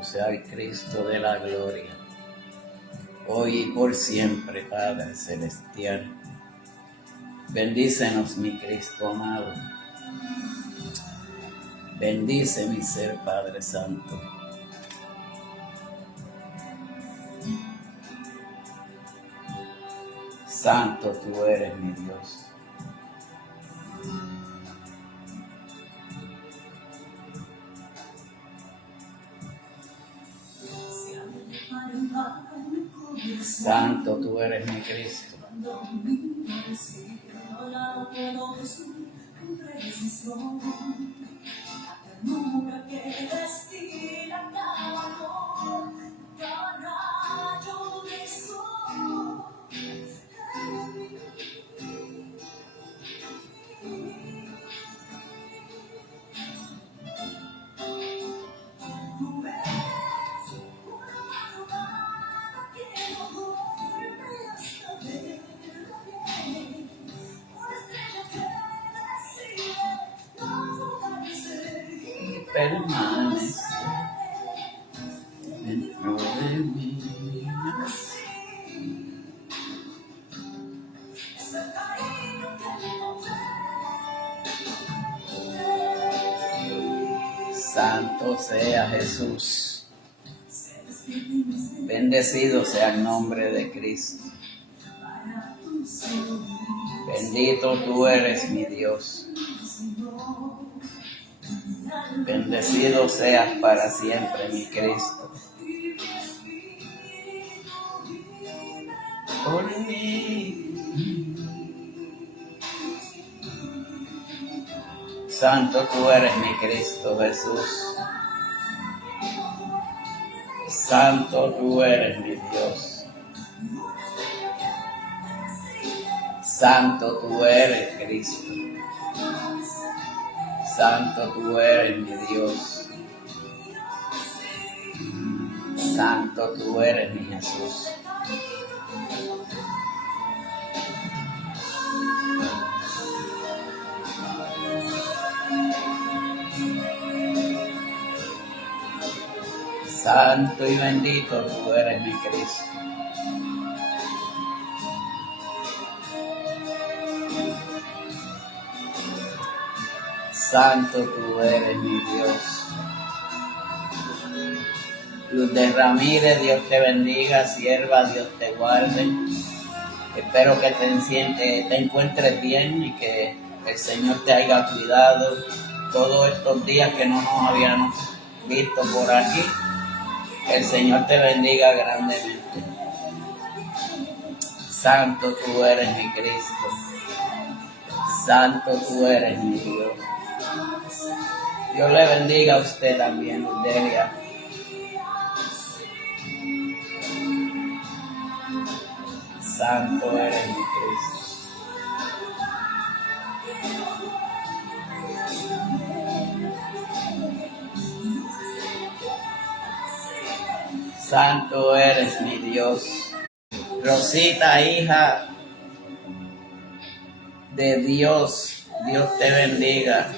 Bendito sea el Cristo de la gloria, hoy y por siempre, Padre celestial. Bendícenos, mi Cristo amado. Bendice mi ser, Padre Santo. Santo tú eres, mi Dios. Santo tú eres, mi Cristo. Permanece dentro de mí. Santo sea Jesús. Bendecido sea el nombre de Cristo. Bendito tú eres, mi Dios. Bendecido seas para siempre, mi Cristo. Por mí. Santo tú eres, mi Cristo Jesús. Santo tú eres, mi Dios. Santo tú eres, Cristo. Santo tú eres, mi Dios. Santo tú eres, mi Jesús. Santo y bendito tú eres, mi Cristo. Santo tú eres, mi Dios. Luz de Ramírez, Dios te bendiga, sierva, Dios te guarde. Espero que te encuentres bien y que el Señor te haya cuidado todos estos días que no nos habíamos visto por aquí. El Señor te bendiga grandemente. Santo tú eres, mi Cristo. Santo tú eres, mi Dios. Dios le bendiga a usted también, Ludelia. Santo eres, mi Cristo. Santo eres, mi Dios. Rosita, hija de Dios, Dios te bendiga.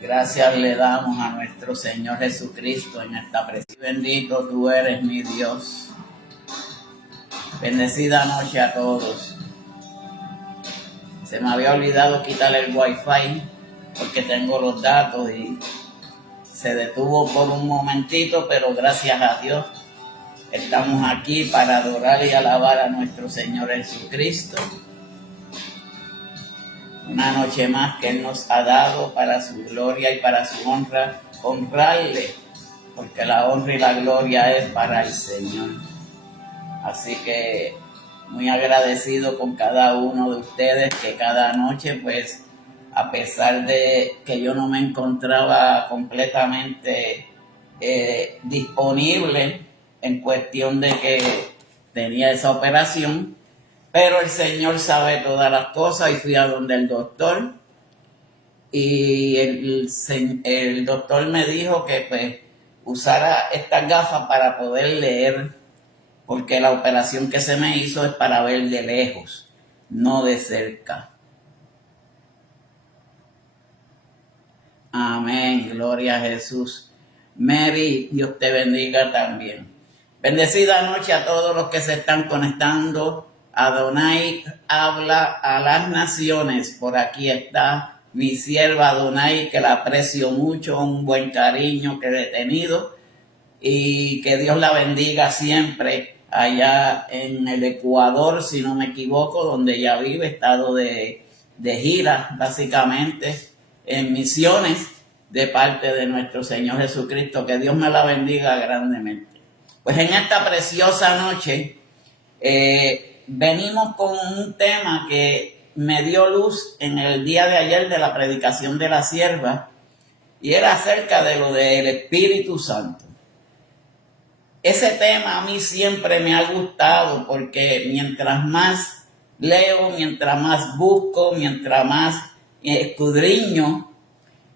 Gracias le damos a nuestro Señor Jesucristo en esta presencia. Bendito tú eres, mi Dios. Bendecida noche a todos. Se me había olvidado quitarle el wifi porque tengo los datos y se detuvo por un momentito, pero gracias a Dios estamos aquí para adorar y alabar a nuestro Señor Jesucristo. Una noche más que Él nos ha dado para su gloria y para su honra, honrarle, porque la honra y la gloria es para el Señor. Así que muy agradecido con cada uno de ustedes que cada noche, pues, a pesar de que yo no me encontraba completamente disponible en cuestión de que tenía esa operación, pero el Señor sabe todas las cosas y fui a donde el doctor y el doctor me dijo que pues usara estas gafas para poder leer, porque la operación que se me hizo es para ver de lejos, no de cerca. Amén, gloria a Jesús. Mary, Dios te bendiga también. Bendecida noche a todos los que se están conectando. Adonai habla a las naciones. Por aquí está mi sierva Adonai, que la aprecio mucho, un buen cariño que he tenido. Y que Dios la bendiga siempre allá en el Ecuador, si no me equivoco, donde ella vive, estado de gira, básicamente, en misiones de parte de nuestro Señor Jesucristo. Que Dios me la bendiga grandemente. Pues en esta preciosa noche venimos con un tema que me dio luz en el día de ayer de la predicación de la sierva, y era acerca de lo del Espíritu Santo. Ese tema a mí siempre me ha gustado porque mientras más leo, mientras más busco, mientras más escudriño,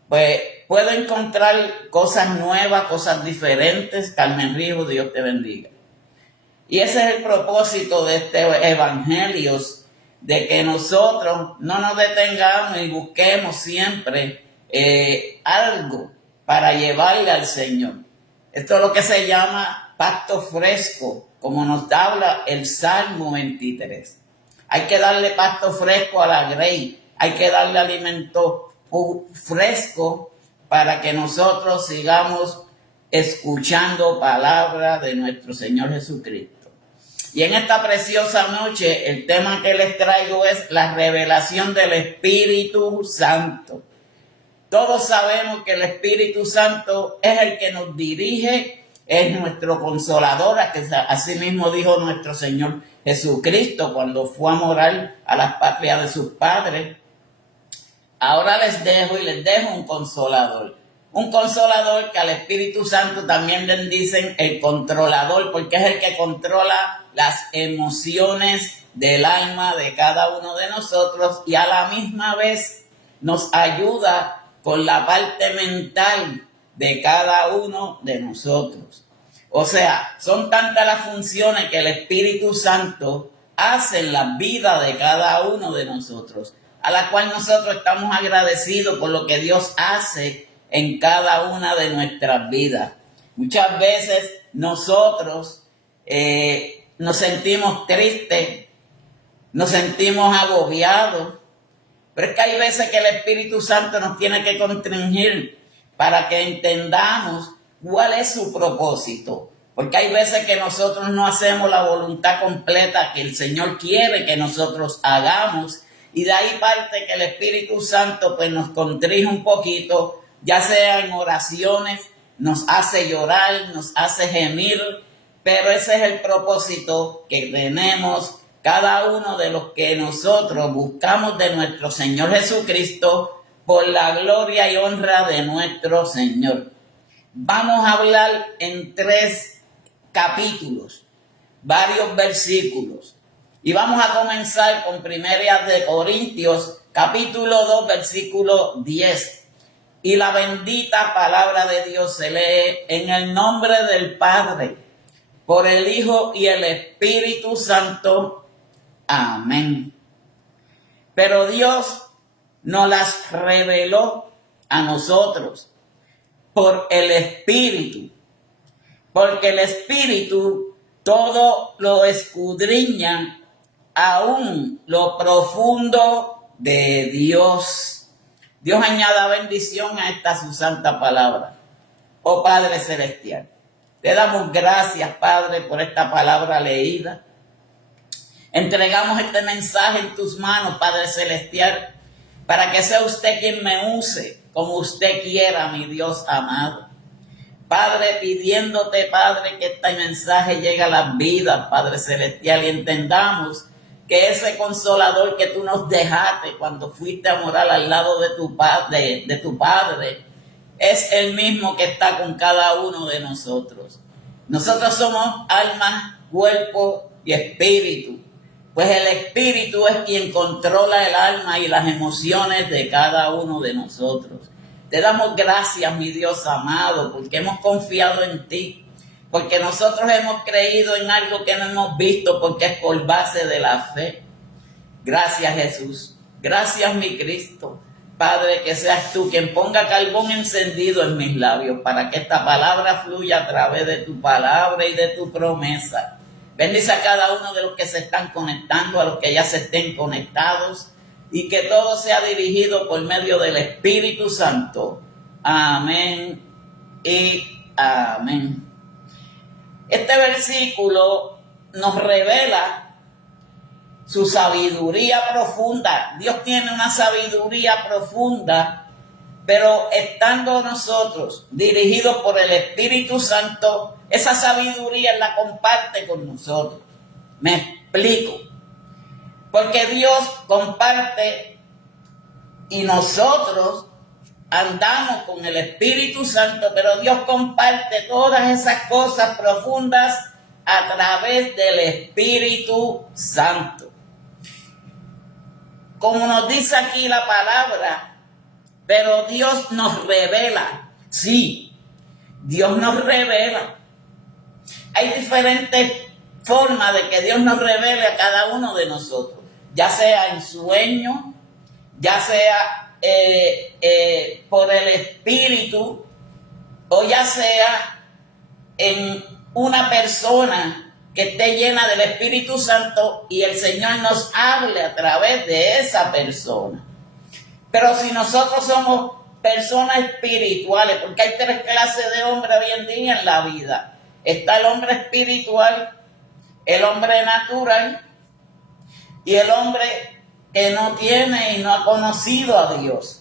pues puedo encontrar cosas nuevas, cosas diferentes. Carmen Ríos, Dios te bendiga. Y ese es el propósito de este evangelio, de que nosotros no nos detengamos y busquemos siempre algo para llevarle al Señor. Esto es lo que se llama pacto fresco, como nos habla el Salmo 23. Hay que darle pasto fresco a la grey, hay que darle alimento fresco para que nosotros sigamos escuchando palabra de nuestro Señor Jesucristo. Y en esta preciosa noche el tema que les traigo es la revelación del Espíritu Santo. Todos sabemos que el Espíritu Santo es el que nos dirige, es nuestro consolador, así mismo dijo nuestro Señor Jesucristo cuando fue a morar a las patrias de sus padres. Ahora les dejo un consolador. Un consolador que al Espíritu Santo también le dicen el controlador, porque es el que controla las emociones del alma de cada uno de nosotros y a la misma vez nos ayuda con la parte mental de cada uno de nosotros. O sea, son tantas las funciones que el Espíritu Santo hace en la vida de cada uno de nosotros, a la cual nosotros estamos agradecidos por lo que Dios hace en cada una de nuestras vidas. Muchas veces nosotros nos sentimos tristes, nos sentimos agobiados, pero es que hay veces que el Espíritu Santo nos tiene que constreñir para que entendamos cuál es su propósito. Porque hay veces que nosotros no hacemos la voluntad completa que el Señor quiere que nosotros hagamos. Y de ahí parte que el Espíritu Santo pues nos contrige un poquito, ya sea en oraciones, nos hace llorar, nos hace gemir. Pero ese es el propósito que tenemos cada uno de los que nosotros buscamos de nuestro Señor Jesucristo por la gloria y honra de nuestro Señor. Vamos a hablar en 3 capítulos, varios versículos. Y vamos a comenzar con 1 de Corintios, capítulo 2, versículo 10. Y la bendita palabra de Dios se lee en el nombre del Padre, por el Hijo y el Espíritu Santo. Amén. Pero Dios nos las reveló a nosotros por el Espíritu, porque el Espíritu todo lo escudriña, aún lo profundo de Dios. Dios añada bendición a esta su santa palabra. Oh Padre Celestial, te damos gracias, Padre, por esta palabra leída. Entregamos este mensaje en tus manos, Padre Celestial, para que sea usted quien me use como usted quiera, mi Dios amado. Padre, pidiéndote, Padre, que este mensaje llegue a las vidas, Padre Celestial, y entendamos que ese consolador que tú nos dejaste cuando fuiste a morar al lado de tu Padre, es el mismo que está con cada uno de nosotros. Nosotros somos alma, cuerpo y espíritu. Pues el Espíritu es quien controla el alma y las emociones de cada uno de nosotros. Te damos gracias, mi Dios amado, porque hemos confiado en ti, porque nosotros hemos creído en algo que no hemos visto, porque es por base de la fe. Gracias, Jesús. Gracias, mi Cristo. Padre, que seas tú quien ponga carbón encendido en mis labios para que esta palabra fluya a través de tu palabra y de tu promesa. Bendice a cada uno de los que se están conectando, a los que ya se estén conectados, y que todo sea dirigido por medio del Espíritu Santo. Amén y amén. Este versículo nos revela su sabiduría profunda. Dios tiene una sabiduría profunda, pero estando nosotros dirigidos por el Espíritu Santo, esa sabiduría la comparte con nosotros. Me explico. Porque Dios comparte y nosotros andamos con el Espíritu Santo, pero Dios comparte todas esas cosas profundas a través del Espíritu Santo. Como nos dice aquí la palabra, pero Dios nos revela. Sí, Dios nos revela. Hay diferentes formas de que Dios nos revele a cada uno de nosotros, ya sea en sueño, ya sea por el Espíritu, o ya sea en una persona que esté llena del Espíritu Santo y el Señor nos hable a través de esa persona. Pero si nosotros somos personas espirituales, porque hay tres clases de hombres hoy en día en la vida. Está el hombre espiritual, el hombre natural y el hombre que no tiene y no ha conocido a Dios.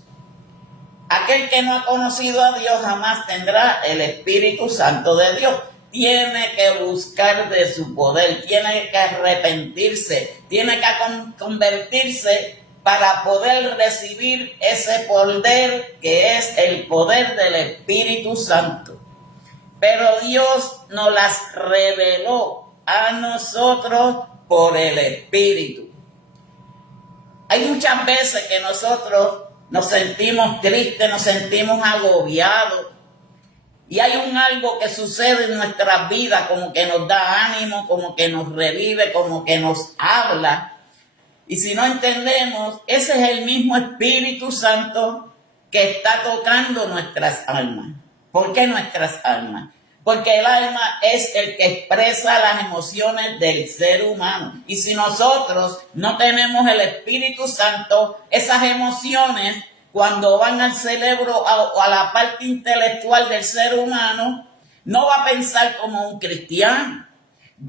Aquel que no ha conocido a Dios jamás tendrá el Espíritu Santo de Dios. Tiene que buscar de su poder, tiene que arrepentirse, tiene que convertirse para poder recibir ese poder que es el poder del Espíritu Santo. Pero Dios nos las reveló a nosotros por el Espíritu. Hay muchas veces que nosotros nos sentimos tristes, nos sentimos agobiados, y hay algo que sucede en nuestras vidas, como que nos da ánimo, como que nos revive, como que nos habla. Y si no entendemos, ese es el mismo Espíritu Santo que está tocando nuestras almas. ¿Por qué nuestras almas? Porque el alma es el que expresa las emociones del ser humano. Y si nosotros no tenemos el Espíritu Santo, esas emociones, cuando van al cerebro o a la parte intelectual del ser humano, no va a pensar como un cristiano,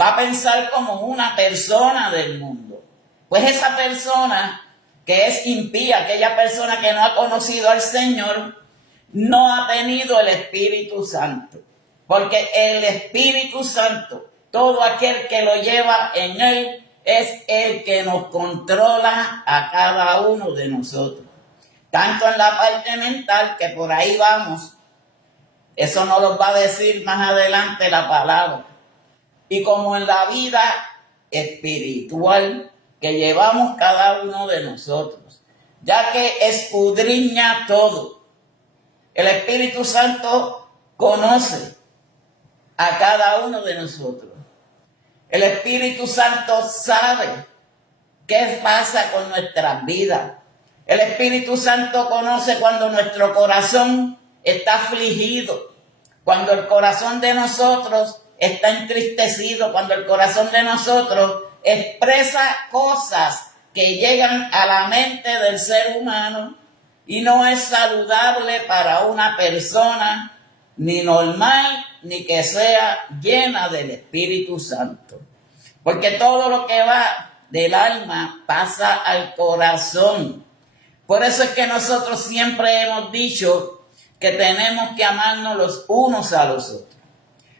va a pensar como una persona del mundo. Pues esa persona que es impía, aquella persona que no ha conocido al Señor, no ha tenido el Espíritu Santo. Porque el Espíritu Santo, todo aquel que lo lleva en él, es el que nos controla a cada uno de nosotros. Tanto en la parte mental, que por ahí vamos, eso nos lo va a decir más adelante la palabra, y como en la vida espiritual que llevamos cada uno de nosotros, ya que escudriña todo. El Espíritu Santo conoce a cada uno de nosotros. El Espíritu Santo sabe qué pasa con nuestras vidas. El Espíritu Santo conoce cuando nuestro corazón está afligido, cuando el corazón de nosotros está entristecido, cuando el corazón de nosotros expresa cosas que llegan a la mente del ser humano y no es saludable para una persona ni normal ni que sea llena del Espíritu Santo. Porque todo lo que va del alma pasa al corazón. Por eso es que nosotros siempre hemos dicho que tenemos que amarnos los unos a los otros.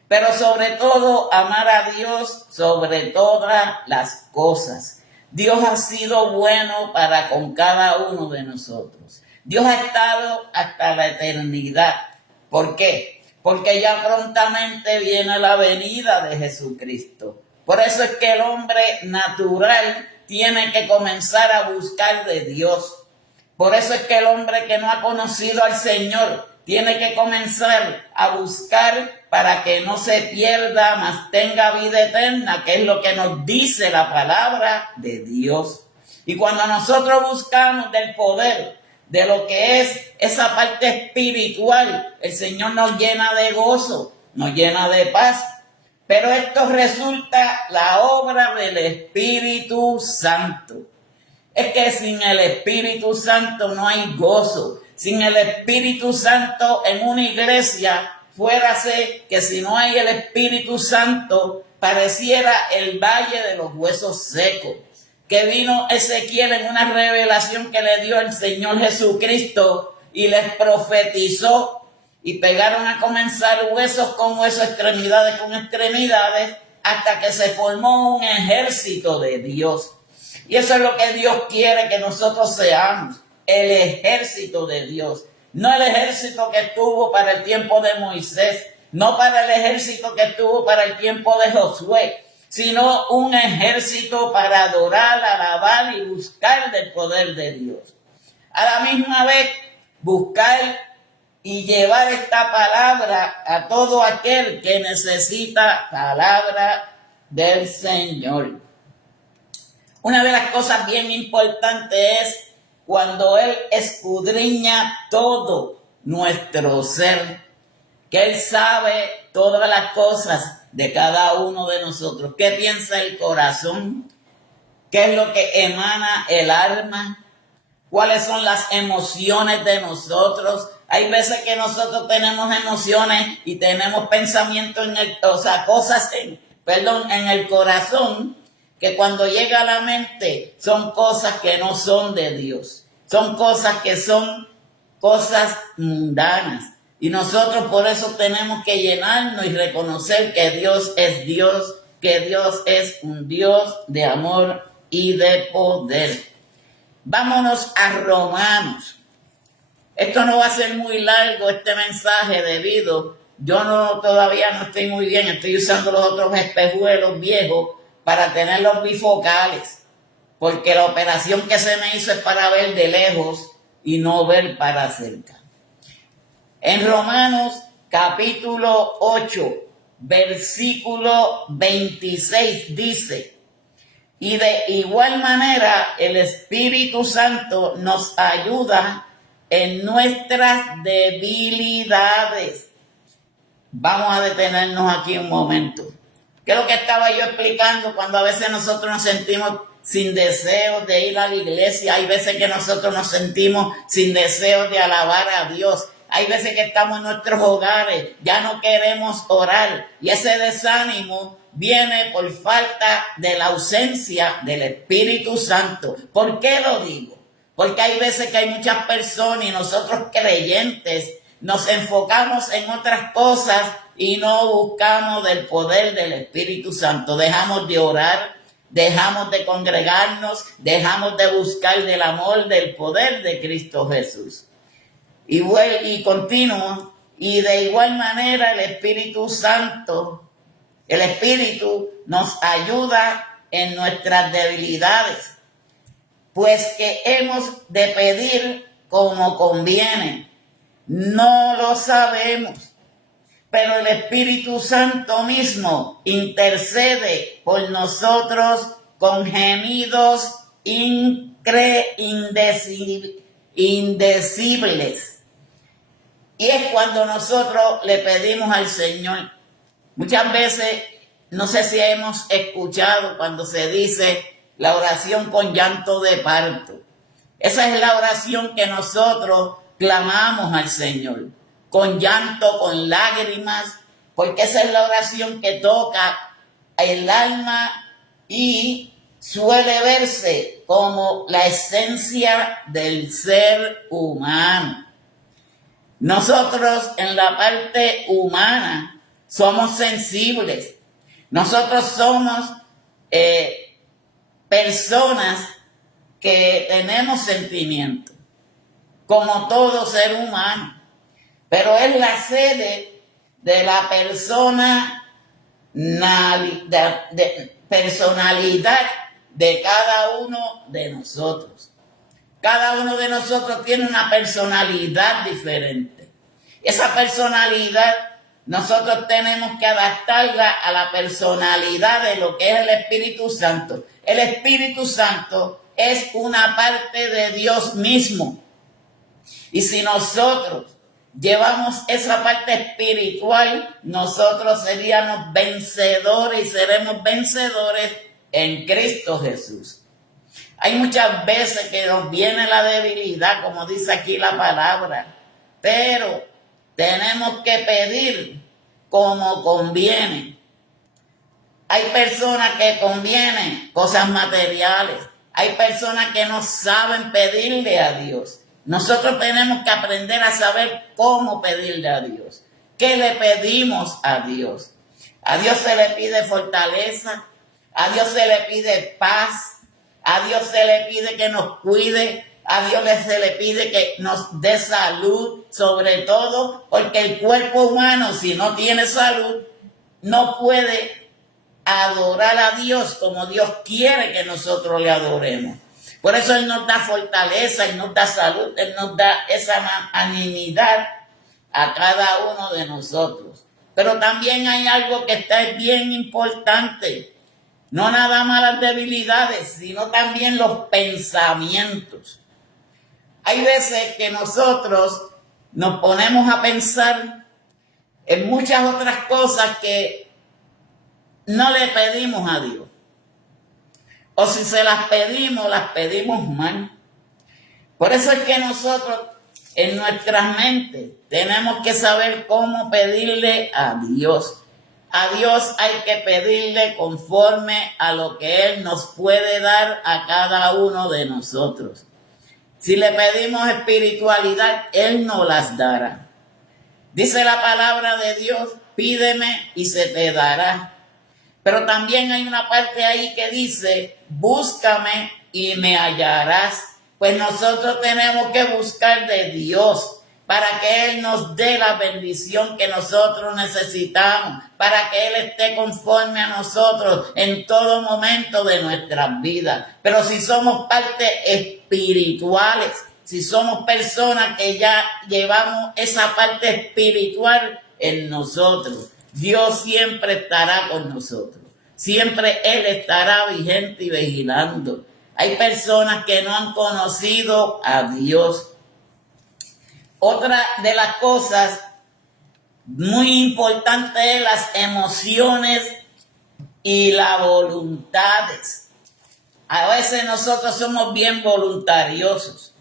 Pero sobre todo amar a Dios sobre todas las cosas. Dios ha sido bueno para con cada uno de nosotros. Dios ha estado hasta la eternidad. ¿Por qué? Porque ya prontamente viene la venida de Jesucristo. Por eso es que el hombre natural tiene que comenzar a buscar de Dios. Por eso es que el hombre que no ha conocido al Señor tiene que comenzar a buscar para que no se pierda, mas tenga vida eterna, que es lo que nos dice la palabra de Dios. Y cuando nosotros buscamos del poder de lo que es esa parte espiritual, el Señor nos llena de gozo, nos llena de paz. Pero esto resulta la obra del Espíritu Santo. Es que sin el Espíritu Santo no hay gozo. Sin el Espíritu Santo en una iglesia, fuérase que si no hay el Espíritu Santo, pareciera el valle de los huesos secos. Que vino Ezequiel en una revelación que le dio el Señor Jesucristo y les profetizó. Y pegaron a comenzar huesos con huesos, extremidades con extremidades, hasta que se formó un ejército de Dios. Y eso es lo que Dios quiere que nosotros seamos, el ejército de Dios. No el ejército que estuvo para el tiempo de Moisés, no para el ejército que estuvo para el tiempo de Josué, sino un ejército para adorar, alabar y buscar del poder de Dios. A la misma vez, buscar y llevar esta palabra a todo aquel que necesita palabra del Señor. Una de las cosas bien importantes es cuando Él escudriña todo nuestro ser, que Él sabe todas las cosas de cada uno de nosotros. ¿Qué piensa el corazón? ¿Qué es lo que emana el alma? ¿Cuáles son las emociones de nosotros? Hay veces que nosotros tenemos emociones y tenemos pensamientos cosas en el corazón, que cuando llega a la mente son cosas que no son de Dios. Son cosas que son cosas mundanas. Y nosotros por eso tenemos que llenarnos y reconocer que Dios es Dios, que Dios es un Dios de amor y de poder. Vámonos a Romanos. Esto no va a ser muy largo este mensaje debido, todavía no estoy muy bien, estoy usando los otros espejuelos viejos para tener los bifocales, porque la operación que se me hizo es para ver de lejos y no ver para cerca. En Romanos capítulo 8, versículo 26 dice: y de igual manera el Espíritu Santo nos ayuda en nuestras debilidades. Vamos a detenernos aquí un momento. ¿Qué es lo que estaba yo explicando cuando a veces nosotros nos sentimos sin deseos de ir a la iglesia? Hay veces que nosotros nos sentimos sin deseos de alabar a Dios. Hay veces que estamos en nuestros hogares, ya no queremos orar. Y ese desánimo viene por falta de la ausencia del Espíritu Santo. ¿Por qué lo digo? Porque hay veces que hay muchas personas y nosotros creyentes nos enfocamos en otras cosas y no buscamos del poder del Espíritu Santo. Dejamos de orar, dejamos de congregarnos, dejamos de buscar del amor, del poder de Cristo Jesús. Y continúo, y de igual manera el Espíritu Santo, el Espíritu nos ayuda en nuestras debilidades, pues que hemos de pedir como conviene. No lo sabemos, pero el Espíritu Santo mismo intercede por nosotros con gemidos indecibles. Y es cuando nosotros le pedimos al Señor. Muchas veces, no sé si hemos escuchado cuando se dice la oración con llanto de parto. Esa es la oración que nosotros clamamos al Señor, con llanto, con lágrimas, porque esa es la oración que toca el alma y suele verse como la esencia del ser humano. Nosotros en la parte humana somos sensibles. Nosotros somos personas que tenemos sentimientos, como todo ser humano. Pero es la sede de la personalidad de cada uno de nosotros. Cada uno de nosotros tiene una personalidad diferente. Esa personalidad nosotros tenemos que adaptarla a la personalidad de lo que es el Espíritu Santo. El Espíritu Santo es una parte de Dios mismo. Y si nosotros llevamos esa parte espiritual, nosotros seríamos vencedores y seremos vencedores en Cristo Jesús. Hay muchas veces que nos viene la debilidad, como dice aquí la palabra, pero tenemos que pedir como conviene. Hay personas que convienen cosas materiales. Hay personas que no saben pedirle a Dios. Nosotros tenemos que aprender a saber cómo pedirle a Dios. ¿Qué le pedimos a Dios? A Dios se le pide fortaleza. A Dios se le pide paz. A Dios se le pide que nos cuide. A Dios se le pide que nos dé salud, sobre todo porque el cuerpo humano, si no tiene salud, no puede adorar a Dios como Dios quiere que nosotros le adoremos. Por eso Él nos da fortaleza, Él nos da salud, Él nos da esa magnanimidad a cada uno de nosotros. Pero también hay algo que está bien importante. No nada más las debilidades, sino también los pensamientos. Hay veces que nosotros nos ponemos a pensar en muchas otras cosas que no le pedimos a Dios. O si se las pedimos mal. Por eso es que nosotros en nuestras mentes tenemos que saber cómo pedirle a Dios. A Dios hay que pedirle conforme a lo que Él nos puede dar a cada uno de nosotros. Si le pedimos espiritualidad, Él nos las dará. Dice la palabra de Dios, pídeme y se te dará. Pero también hay una parte ahí que dice, búscame y me hallarás. Pues nosotros tenemos que buscar de Dios para que Él nos dé la bendición que nosotros necesitamos, para que Él esté conforme a nosotros en todo momento de nuestras vidas. Pero si somos parte espirituales, si somos personas que ya llevamos esa parte espiritual en nosotros, Dios siempre estará con nosotros. Siempre Él estará vigente y vigilando. Hay personas que no han conocido a Dios. Otra de las cosas muy importantes es las emociones y las voluntades. A veces nosotros somos bien voluntariosos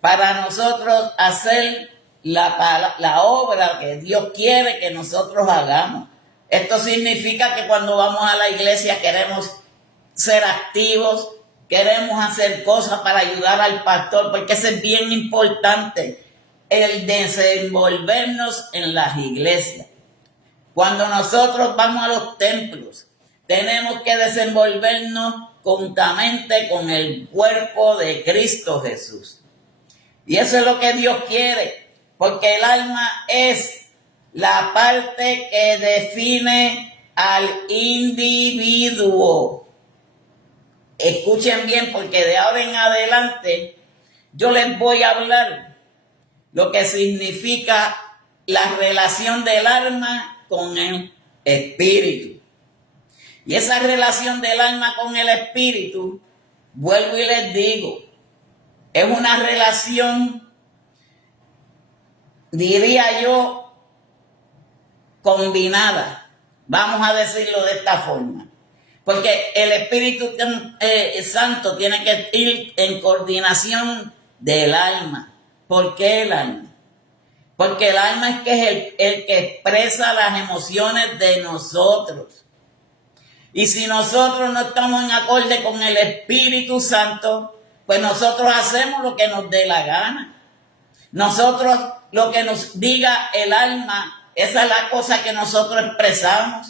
para nosotros hacer la obra que Dios quiere que nosotros hagamos. Esto significa que cuando vamos a la iglesia queremos ser activos, queremos hacer cosas para ayudar al pastor, porque eso es bien importante, el desenvolvernos en las iglesias. Cuando nosotros vamos a los templos, tenemos que desenvolvernos juntamente con el cuerpo de Cristo Jesús. Y eso es lo que Dios quiere, porque el alma es la parte que define al individuo. Escuchen bien, porque de ahora en adelante yo les voy a hablar lo que significa la relación del alma con el espíritu. Y esa relación del alma con el espíritu, vuelvo y les digo, es una relación, diría yo, combinada. Vamos a decirlo de esta forma. Porque el Espíritu Santo tiene que ir en coordinación del alma. ¿Por qué el alma? Porque el alma es que es el que expresa las emociones de nosotros. Y si nosotros no estamos en acorde con el Espíritu Santo, pues nosotros hacemos lo que nos dé la gana. Nosotros, lo que nos diga el alma, esa es la cosa que nosotros expresamos.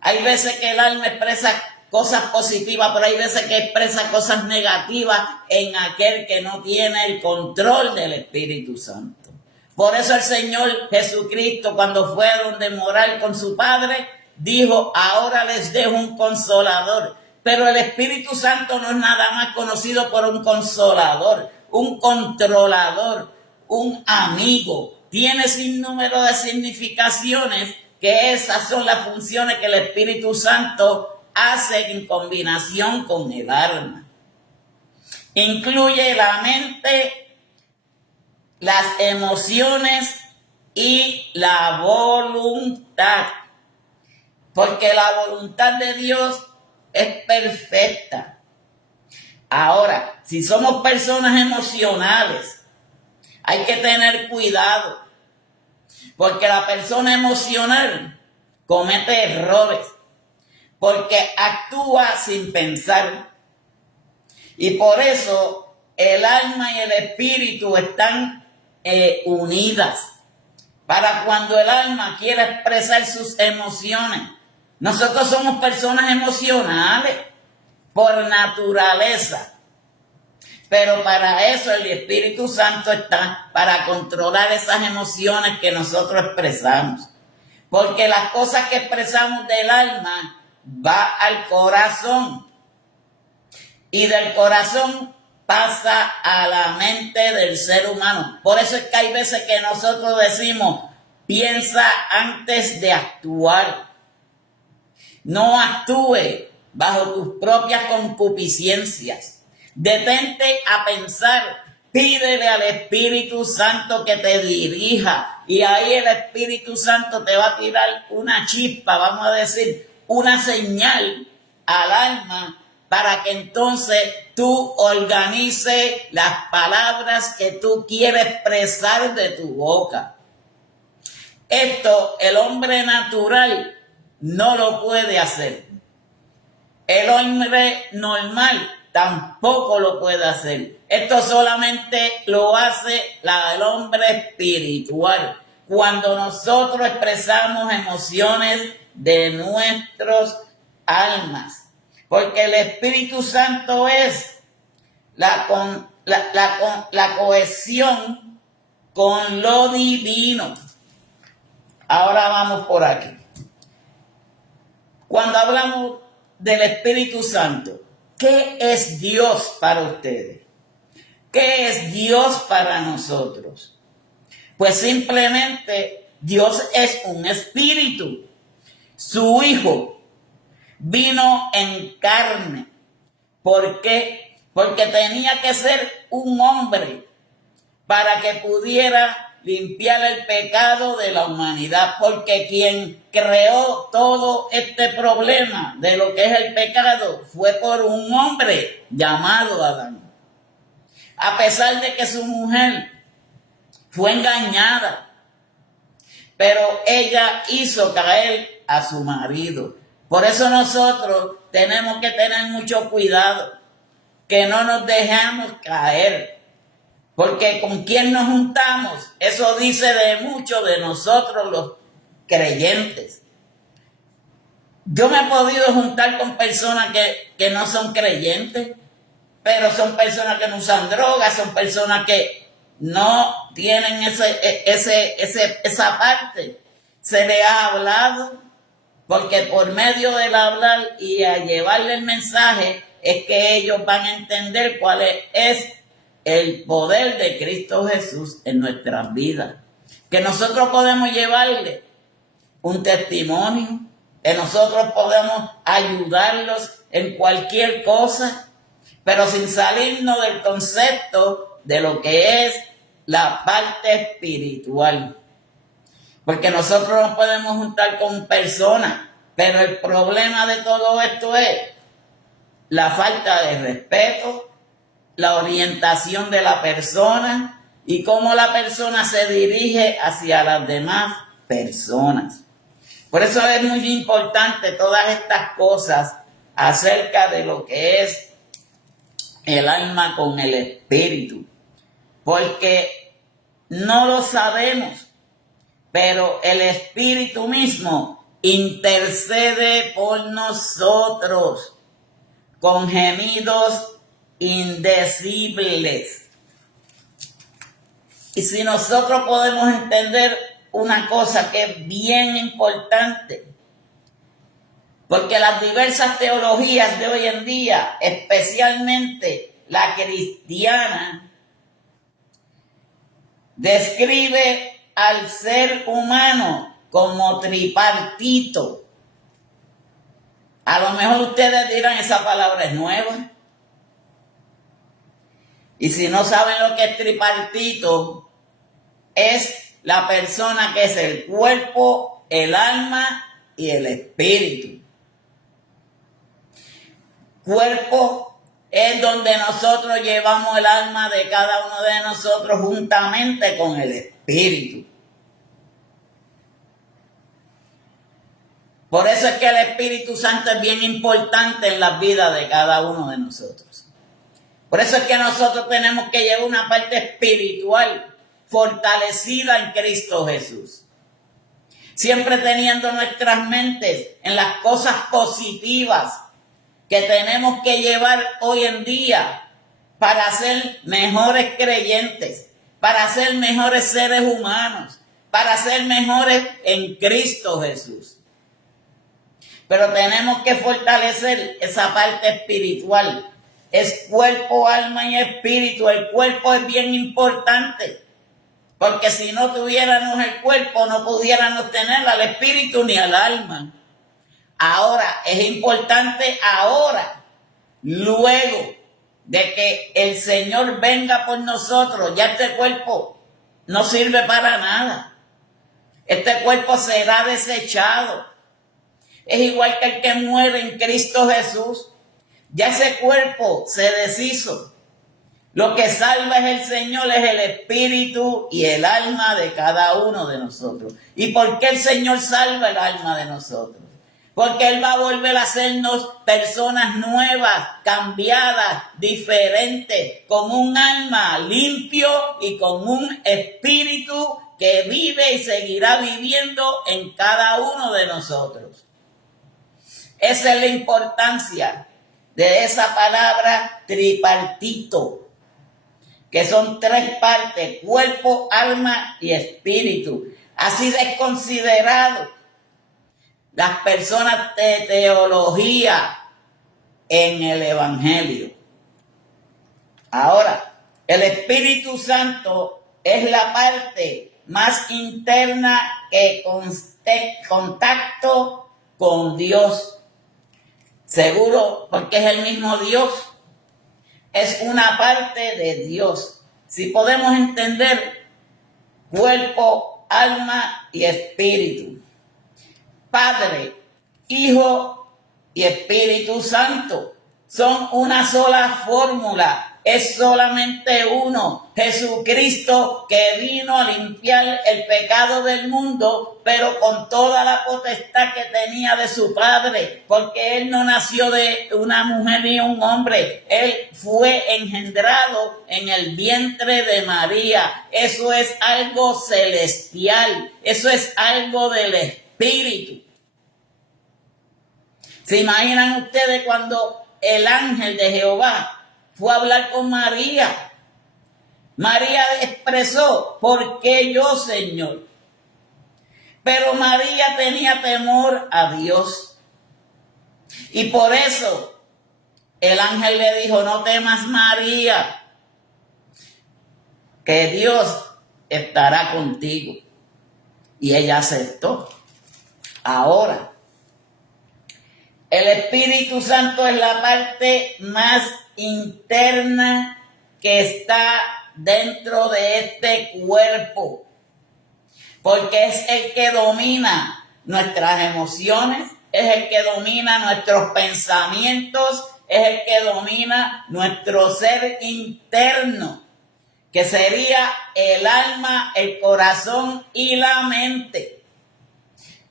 Hay veces que el alma expresa cosas positivas, pero hay veces que expresa cosas negativas en aquel que no tiene el control del Espíritu Santo. Por eso el Señor Jesucristo, cuando fue a donde morar con su Padre, dijo, ahora les dejo un consolador. Pero el Espíritu Santo no es nada más conocido por un consolador, un controlador, un amigo. Tiene sin número de significaciones, que esas son las funciones que el Espíritu Santo hace en combinación con el alma. Incluye la mente las emociones y la voluntad. Porque la voluntad de Dios es perfecta. Ahora, si somos personas emocionales, hay que tener cuidado. Porque la persona emocional comete errores. Porque actúa sin pensar. Y por eso el alma y el espíritu están unidas. Para cuando el alma quiera expresar sus emociones. Nosotros somos personas emocionales por naturaleza. Pero para eso el Espíritu Santo está, para controlar esas emociones que nosotros expresamos. Porque las cosas que expresamos del alma va al corazón. Y del corazón pasa a la mente del ser humano. Por eso es que hay veces que nosotros decimos, piensa antes de actuar. No actúe bajo tus propias concupiscencias. Detente a pensar. Pídele al Espíritu Santo que te dirija. Y ahí el Espíritu Santo te va a tirar una chispa, vamos a decir, una señal al alma para que entonces tú organices las palabras que tú quieres expresar de tu boca. Esto el hombre natural no lo puede hacer. El hombre normal tampoco lo puede hacer. Esto solamente lo hace el hombre espiritual. Cuando nosotros expresamos emociones de nuestros almas. Porque el Espíritu Santo es la cohesión con lo divino. Ahora vamos por aquí. Cuando hablamos del Espíritu Santo, ¿qué es Dios para ustedes? ¿Qué es Dios para nosotros? Pues simplemente Dios es un espíritu. Su Hijo vino en carne. ¿Por qué? Porque tenía que ser un hombre para que pudiera limpiar el pecado de la humanidad, porque quien creó todo este problema de lo que es el pecado fue por un hombre llamado Adán. A pesar de que su mujer fue engañada, pero ella hizo caer a su marido. Por eso nosotros tenemos que tener mucho cuidado, que no nos dejemos caer. Porque con quien nos juntamos, eso dice de mucho de nosotros los creyentes. Yo me he podido juntar con personas que no son creyentes, pero son personas que no usan drogas, son personas que no tienen esa parte. Se les ha hablado, porque por medio del hablar y a llevarle el mensaje es que ellos van a entender cuál es el poder de Cristo Jesús en nuestras vidas. Que nosotros podemos llevarle un testimonio, que nosotros podemos ayudarlos en cualquier cosa, pero sin salirnos del concepto de lo que es la parte espiritual. Porque nosotros nos podemos juntar con personas, pero el problema de todo esto es la falta de respeto, la orientación de la persona y cómo la persona se dirige hacia las demás personas. Por eso es muy importante todas estas cosas acerca de lo que es el alma con el espíritu. Porque no lo sabemos, pero el espíritu mismo intercede por nosotros con gemidos indecibles. Y si nosotros podemos entender una cosa que es bien importante, porque las diversas teologías de hoy en día, especialmente la cristiana, describe al ser humano como tripartito. A lo mejor ustedes dirán, esa palabra es nueva. Y si no saben lo que es tripartito, es la persona que es el cuerpo, el alma y el espíritu. Cuerpo es donde nosotros llevamos el alma de cada uno de nosotros juntamente con el espíritu. Por eso es que el Espíritu Santo es bien importante en la vida de cada uno de nosotros. Por eso es que nosotros tenemos que llevar una parte espiritual fortalecida en Cristo Jesús. Siempre teniendo nuestras mentes en las cosas positivas que tenemos que llevar hoy en día para ser mejores creyentes, para ser mejores seres humanos, para ser mejores en Cristo Jesús. Pero tenemos que fortalecer esa parte espiritual. Es cuerpo, alma y espíritu. El cuerpo es bien importante. Porque si no tuviéramos el cuerpo, no pudiéramos tener al espíritu ni al alma. Ahora, es importante ahora, luego de que el Señor venga por nosotros, ya este cuerpo no sirve para nada. Este cuerpo será desechado. Es igual que el que muere en Cristo Jesús. Ya ese cuerpo se deshizo. Lo que salva es el Señor, es el espíritu y el alma de cada uno de nosotros. ¿Y por qué el Señor salva el alma de nosotros? Porque Él va a volver a hacernos personas nuevas, cambiadas, diferentes, con un alma limpio y con un espíritu que vive y seguirá viviendo en cada uno de nosotros. Esa es la importancia de esa palabra tripartito, que son tres partes: cuerpo, alma y espíritu. Así es considerado las personas de teología en el Evangelio. Ahora, el Espíritu Santo es la parte más interna que contacto con Dios. Seguro, porque es el mismo Dios. Es una parte de Dios. Si podemos entender cuerpo, alma y espíritu. Padre, Hijo y Espíritu Santo son una sola fórmula. Es solamente uno, Jesucristo, que vino a limpiar el pecado del mundo, pero con toda la potestad que tenía de su Padre, porque Él no nació de una mujer ni un hombre. Él fue engendrado en el vientre de María. Eso es algo celestial, eso es algo del Espíritu. ¿Se imaginan ustedes cuando el ángel de Jehová fue a hablar con María? María expresó: ¿por qué yo, Señor? Pero María tenía temor a Dios. Y por eso el ángel le dijo: no temas, María, que Dios estará contigo. Y ella aceptó. Ahora, el Espíritu Santo es la parte más interna que está dentro de este cuerpo, porque es el que domina nuestras emociones, es el que domina nuestros pensamientos, es el que domina nuestro ser interno, que sería el alma, el corazón y la mente.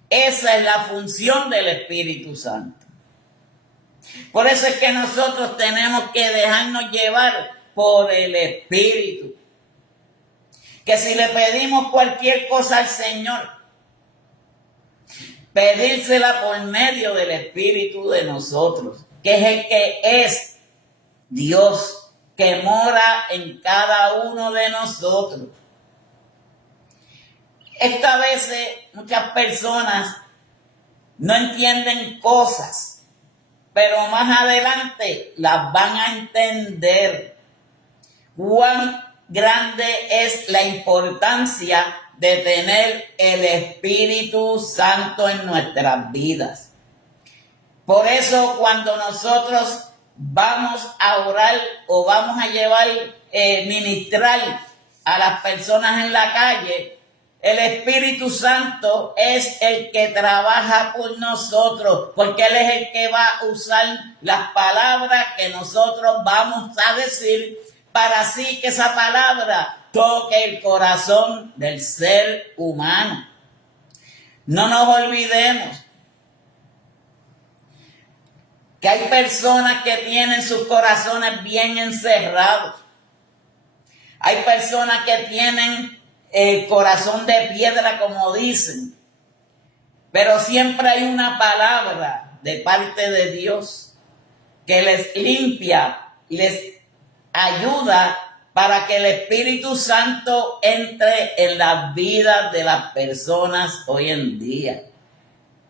Esa es la función del Espíritu Santo. Por eso es que nosotros tenemos que dejarnos llevar por el Espíritu. Que si le pedimos cualquier cosa al Señor, pedírsela por medio del Espíritu de nosotros, que es el que es Dios, que mora en cada uno de nosotros. Esta vez muchas personas no entienden cosas, pero más adelante las van a entender. Cuán grande es la importancia de tener el Espíritu Santo en nuestras vidas. Por eso cuando nosotros vamos a orar o vamos a llevar, ministrar a las personas en la calle, el Espíritu Santo es el que trabaja por nosotros, porque Él es el que va a usar las palabras que nosotros vamos a decir para así que esa palabra toque el corazón del ser humano. No nos olvidemos que hay personas que tienen sus corazones bien encerrados. Hay personas que tienen el corazón de piedra, como dicen. Pero siempre hay una palabra de parte de Dios que les limpia y les ayuda para que el Espíritu Santo entre en las vidas de las personas hoy en día.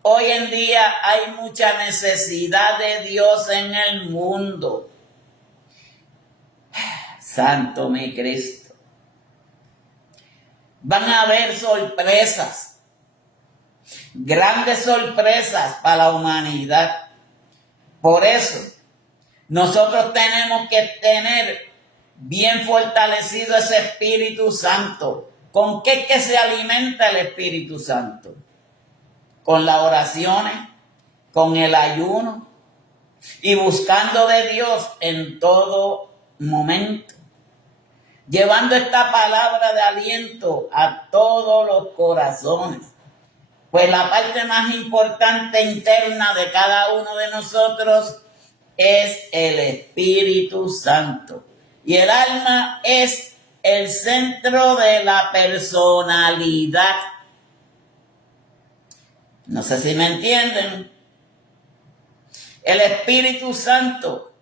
Hoy en día hay mucha necesidad de Dios en el mundo. Santo mi Cristo. Van a haber sorpresas, grandes sorpresas para la humanidad. Por eso, nosotros tenemos que tener bien fortalecido ese Espíritu Santo. ¿Con qué es que se alimenta el Espíritu Santo? Con las oraciones, con el ayuno y buscando de Dios en todo momento. Llevando esta palabra de aliento a todos los corazones. Pues la parte más importante interna de cada uno de nosotros es el Espíritu Santo. Y el alma es el centro de la personalidad. No sé si me entienden. El Espíritu Santo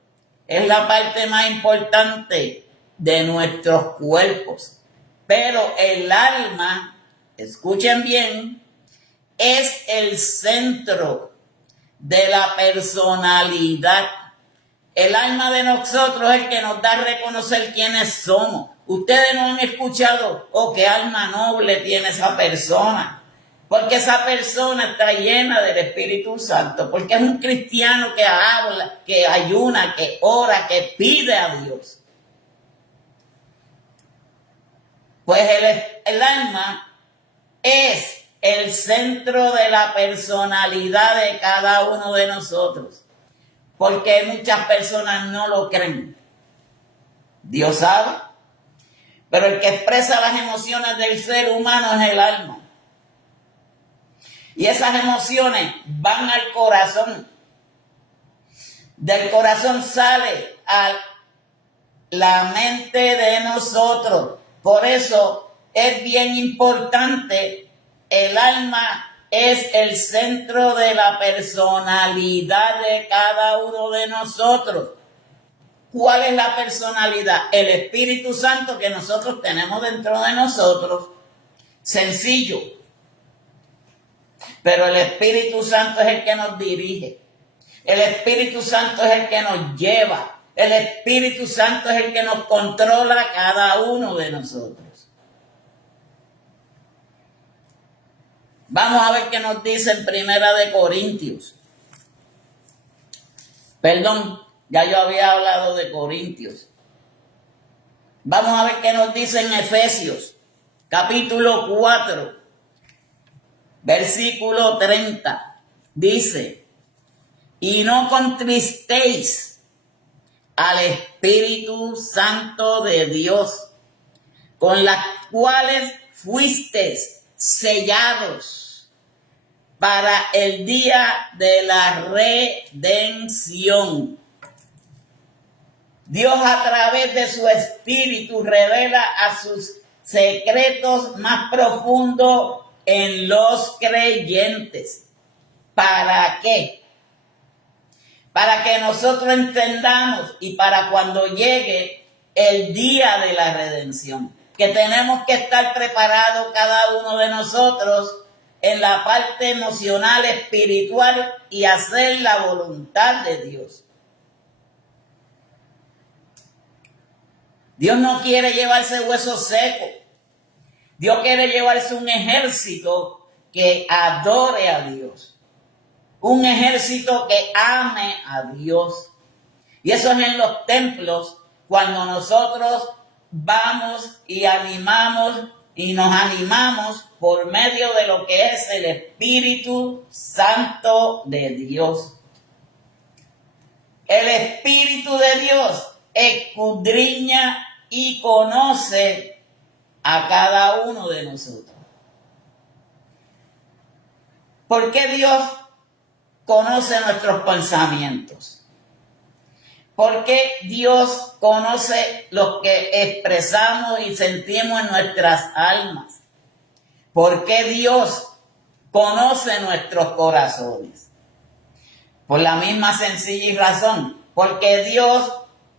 es la parte más importante de nuestros cuerpos. Pero el alma, escuchen bien, es el centro de la personalidad. El alma de nosotros es el que nos da a reconocer quiénes somos. Ustedes no han escuchado, qué alma noble tiene esa persona. Porque esa persona está llena del Espíritu Santo. Porque es un cristiano que habla, que ayuna, que ora, que pide a Dios. Pues el alma es el centro de la personalidad de cada uno de nosotros. Porque muchas personas no lo creen. Dios sabe. Pero el que expresa las emociones del ser humano es el alma. Y esas emociones van al corazón. Del corazón sale a la mente de nosotros. Por eso es bien importante, el alma es el centro de la personalidad de cada uno de nosotros. ¿Cuál es la personalidad? El Espíritu Santo que nosotros tenemos dentro de nosotros. Sencillo. Pero el Espíritu Santo es el que nos dirige. El Espíritu Santo es el que nos lleva. El Espíritu Santo es el que nos controla a cada uno de nosotros. Vamos a ver qué nos dice en Primera de Corintios. Perdón, ya yo había hablado de Corintios. Vamos a ver qué nos dice en Efesios, capítulo 4, versículo 30. Dice, y no contristéis al Espíritu Santo de Dios, con las cuales fuisteis sellados para el día de la redención. Dios a través de su Espíritu revela a sus secretos más profundos en los creyentes. ¿Para qué? Para que nosotros entendamos y para cuando llegue el día de la redención, que tenemos que estar preparados cada uno de nosotros en la parte emocional, espiritual y hacer la voluntad de Dios. Dios no quiere llevarse huesos secos. Dios quiere llevarse un ejército que adore a Dios. Un ejército que ame a Dios. Y eso es en los templos, cuando nosotros vamos y animamos y nos animamos por medio de lo que es el Espíritu Santo de Dios. El Espíritu de Dios escudriña y conoce a cada uno de nosotros. ¿Por qué Dios conoce nuestros pensamientos? ¿Por qué Dios conoce lo que expresamos y sentimos en nuestras almas? ¿Por qué Dios conoce nuestros corazones? Por la misma sencilla razón, porque Dios,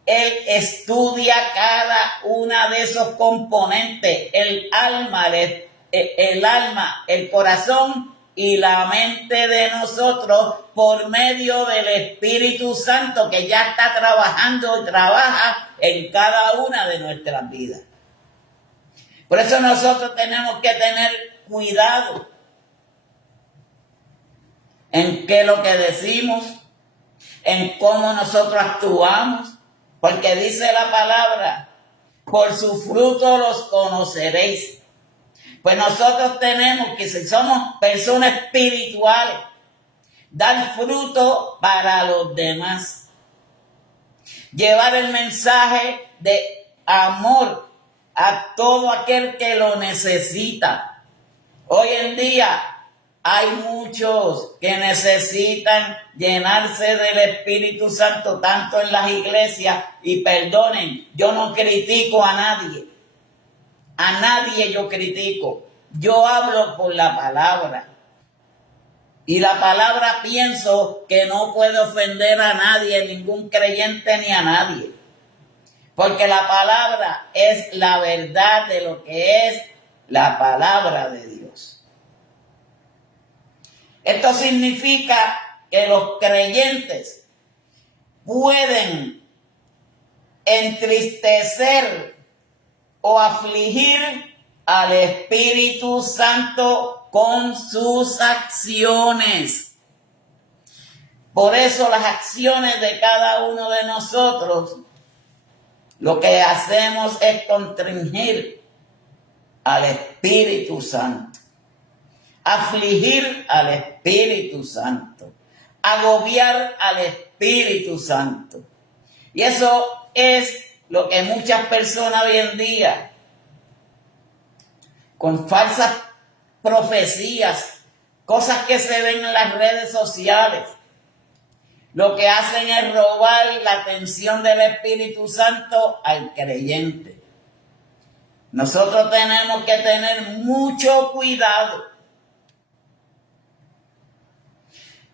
Él estudia cada una de esos componentes, el alma, el corazón y la mente de nosotros por medio del Espíritu Santo que ya está trabajando y trabaja en cada una de nuestras vidas. Por eso nosotros tenemos que tener cuidado en qué es lo que decimos, en cómo nosotros actuamos, porque dice la palabra, por su fruto los conoceréis. Pues nosotros tenemos que, si somos personas espirituales, dar fruto para los demás. Llevar el mensaje de amor a todo aquel que lo necesita. Hoy en día hay muchos que necesitan llenarse del Espíritu Santo, tanto en las iglesias, y perdonen, yo no critico a nadie. A nadie yo critico. Yo hablo por la palabra. Y la palabra pienso que no puede ofender a nadie, ningún creyente ni a nadie. Porque la palabra es la verdad de lo que es la palabra de Dios. Esto significa que los creyentes pueden entristecer o afligir al Espíritu Santo con sus acciones. Por eso las acciones de cada uno de nosotros, lo que hacemos es constreñir al Espíritu Santo, afligir al Espíritu Santo, agobiar al Espíritu Santo. Y eso es lo que muchas personas hoy en día, con falsas profecías, cosas que se ven en las redes sociales, lo que hacen es robar la atención del Espíritu Santo al creyente. Nosotros tenemos que tener mucho cuidado,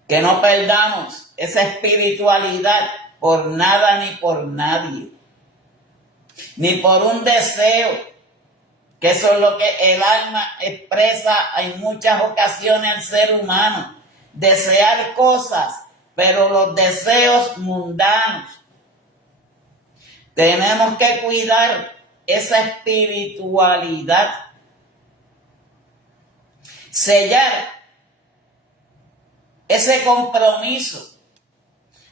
que no perdamos esa espiritualidad por nada ni por nadie, ni por un deseo, que eso es lo que el alma expresa en muchas ocasiones al ser humano, desear cosas, pero los deseos mundanos. Tenemos que cuidar esa espiritualidad, sellar ese compromiso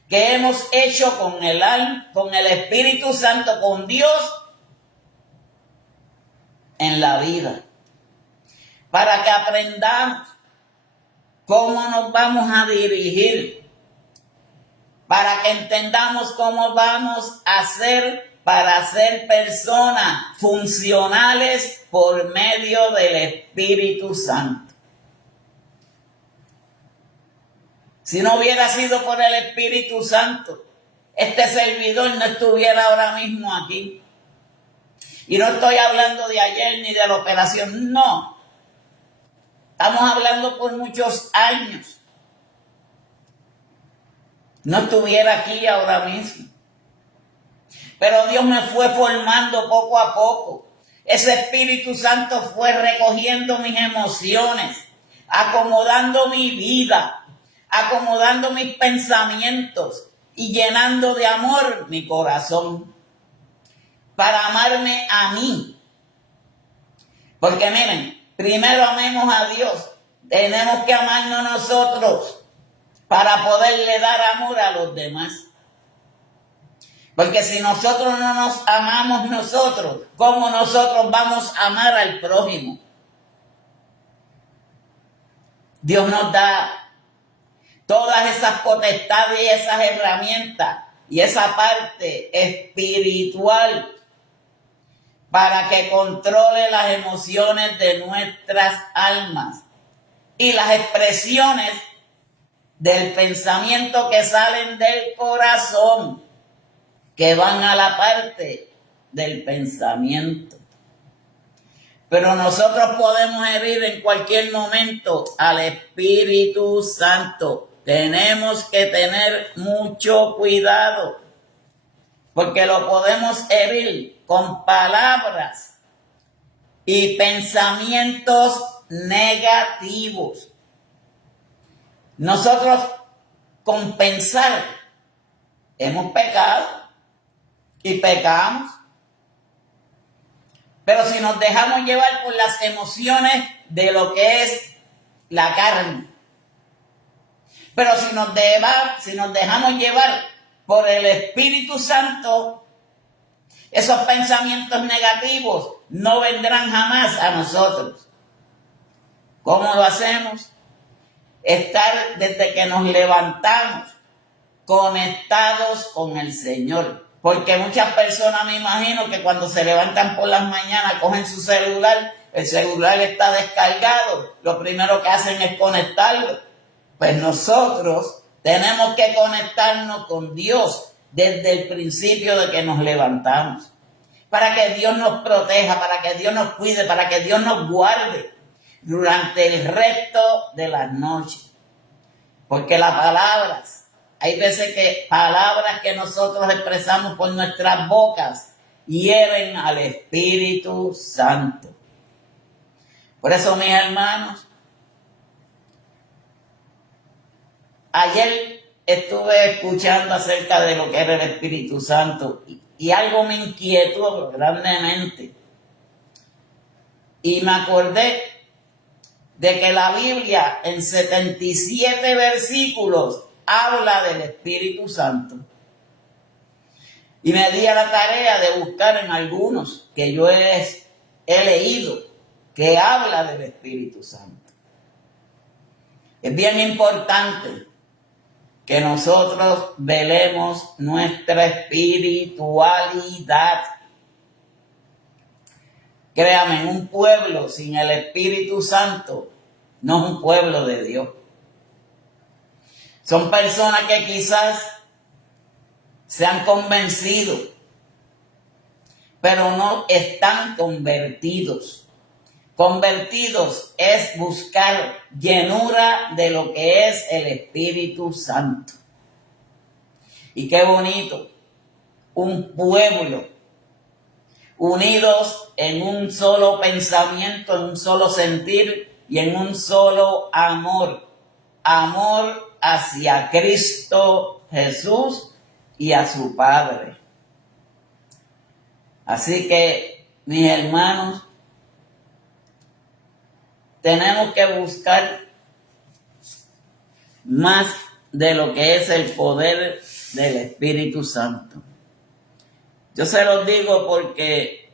que hemos hecho con el alma, con el Espíritu Santo, con Dios en la vida, para que aprendamos cómo nos vamos a dirigir, para que entendamos cómo vamos a hacer para ser personas funcionales por medio del Espíritu Santo. Si no hubiera sido por el Espíritu Santo, este servidor no estuviera ahora mismo aquí. Y no estoy hablando de ayer ni de la operación, no. Estamos hablando por muchos años. No estuviera aquí ahora mismo. Pero Dios me fue formando poco a poco. Ese Espíritu Santo fue recogiendo mis emociones, acomodando mi vida, acomodando mis pensamientos y llenando de amor mi corazón para amarme a mí. Porque miren, primero amemos a Dios. Tenemos que amarnos nosotros para poderle dar amor a los demás. Porque si nosotros no nos amamos nosotros, ¿cómo nosotros vamos a amar al prójimo? Dios nos da todas esas potestades y esas herramientas y esa parte espiritual para que controle las emociones de nuestras almas y las expresiones del pensamiento que salen del corazón, que van a la parte del pensamiento. Pero nosotros podemos herir en cualquier momento al Espíritu Santo. Tenemos que tener mucho cuidado, porque lo podemos herir con palabras y pensamientos negativos. Nosotros con pensar hemos pecado y pecamos. Pero si nos dejamos llevar por las emociones de lo que es la carne, pero si nos dejamos llevar por el Espíritu Santo, esos pensamientos negativos no vendrán jamás a nosotros. ¿Cómo lo hacemos? Estar desde que nos levantamos conectados con el Señor. Porque muchas personas, me imagino, que cuando se levantan por las mañanas cogen su celular, el celular está descargado, lo primero que hacen es conectarlo. Pues nosotros tenemos que conectarnos con Dios desde el principio de que nos levantamos, para que Dios nos proteja, para que Dios nos cuide, para que Dios nos guarde durante el resto de las noches. Porque las palabras, hay veces que palabras que nosotros expresamos por nuestras bocas hieren al Espíritu Santo. Por eso, mis hermanos, ayer estuve escuchando acerca de lo que era el Espíritu Santo y algo me inquietó grandemente. Y me acordé de que la Biblia en 77 versículos habla del Espíritu Santo. Y me di a la tarea de buscar en algunos que yo he leído que habla del Espíritu Santo. Es bien importante que nosotros velemos nuestra espiritualidad. Créame, un pueblo sin el Espíritu Santo no es un pueblo de Dios. Son personas que quizás se han convencido, pero no están convertidos. Convertidos es buscar llenura de lo que es el Espíritu Santo. Y qué bonito, un pueblo unidos en un solo pensamiento, en un solo sentir y en un solo amor. Amor hacia Cristo Jesús y a su Padre. Así que, mis hermanos, tenemos que buscar más de lo que es el poder del Espíritu Santo. Yo se los digo porque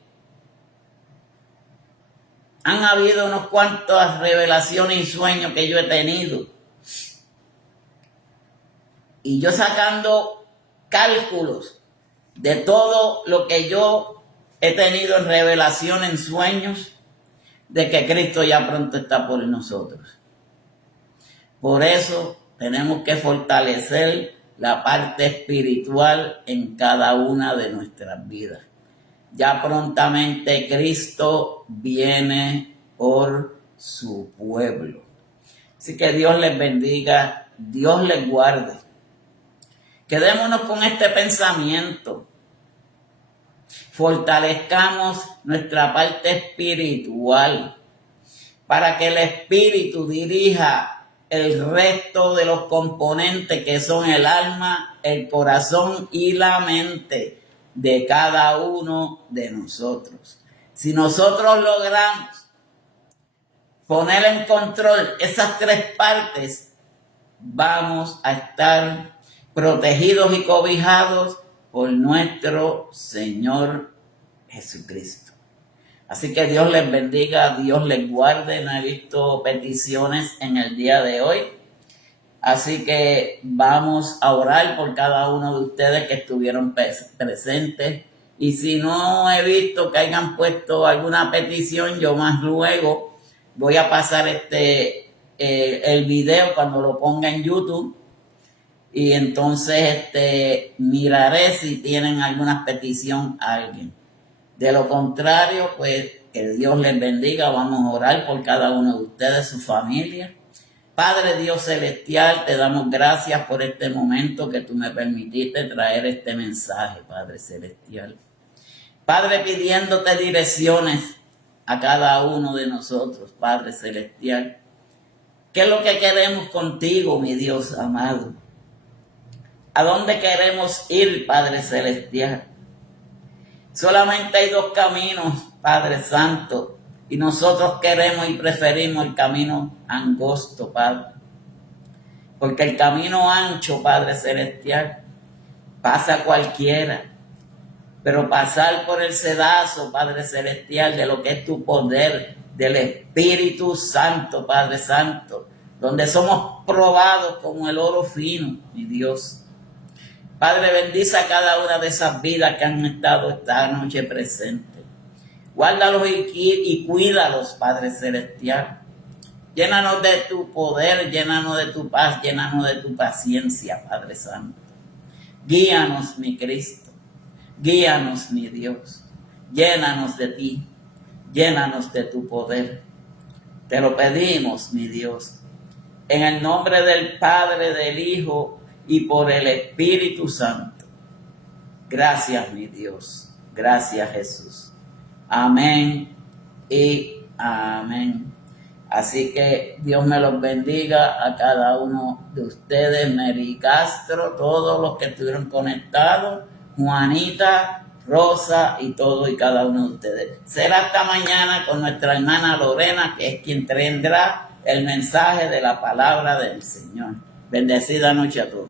han habido unos cuantas revelaciones y sueños que yo he tenido. Y yo sacando cálculos de todo lo que yo he tenido en revelación, en sueños, de que Cristo ya pronto está por nosotros. Por eso tenemos que fortalecer la parte espiritual en cada una de nuestras vidas. Ya prontamente Cristo viene por su pueblo. Así que Dios les bendiga, Dios les guarde. Quedémonos con este pensamiento. Fortalezcamos nuestra parte espiritual para que el Espíritu dirija el resto de los componentes que son el alma, el corazón y la mente de cada uno de nosotros. Si nosotros logramos poner en control esas tres partes, vamos a estar protegidos y cobijados por nuestro Señor Jesucristo. Así que Dios les bendiga, Dios les guarde. No he visto peticiones en el día de hoy. Así que vamos a orar por cada uno de ustedes que estuvieron presentes. Y si no he visto que hayan puesto alguna petición, yo más luego voy a pasar el video cuando lo ponga en YouTube. Y entonces miraré si tienen alguna petición a alguien. De lo contrario, pues que Dios les bendiga. Vamos a orar por cada uno de ustedes, su familia. Padre Dios celestial, te damos gracias por este momento que tú me permitiste traer este mensaje, Padre celestial. Padre, pidiéndote direcciones a cada uno de nosotros, Padre celestial. ¿Qué es lo que queremos contigo, mi Dios amado? ¿A dónde queremos ir, Padre celestial? Solamente hay dos caminos, Padre Santo, y nosotros queremos y preferimos el camino angosto, Padre. Porque el camino ancho, Padre celestial, pasa cualquiera. Pero pasar por el sedazo, Padre celestial, de lo que es tu poder, del Espíritu Santo, Padre Santo, donde somos probados como el oro fino, mi Dios. Padre, bendice a cada una de esas vidas que han estado esta noche presentes. Guárdalos y cuídalos, Padre celestial. Llénanos de tu poder, llénanos de tu paz, llénanos de tu paciencia, Padre Santo. Guíanos, mi Cristo. Guíanos, mi Dios. Llénanos de ti. Llénanos de tu poder. Te lo pedimos, mi Dios. En el nombre del Padre, del Hijo y por el Espíritu Santo. Gracias, mi Dios. Gracias, Jesús. Amén y amén. Así que Dios me los bendiga a cada uno de ustedes, Mary Castro, todos los que estuvieron conectados, Juanita, Rosa y todo y cada uno de ustedes. Será hasta mañana con nuestra hermana Lorena, que es quien tendrá el mensaje de la palabra del Señor. Bendecida noche a todos.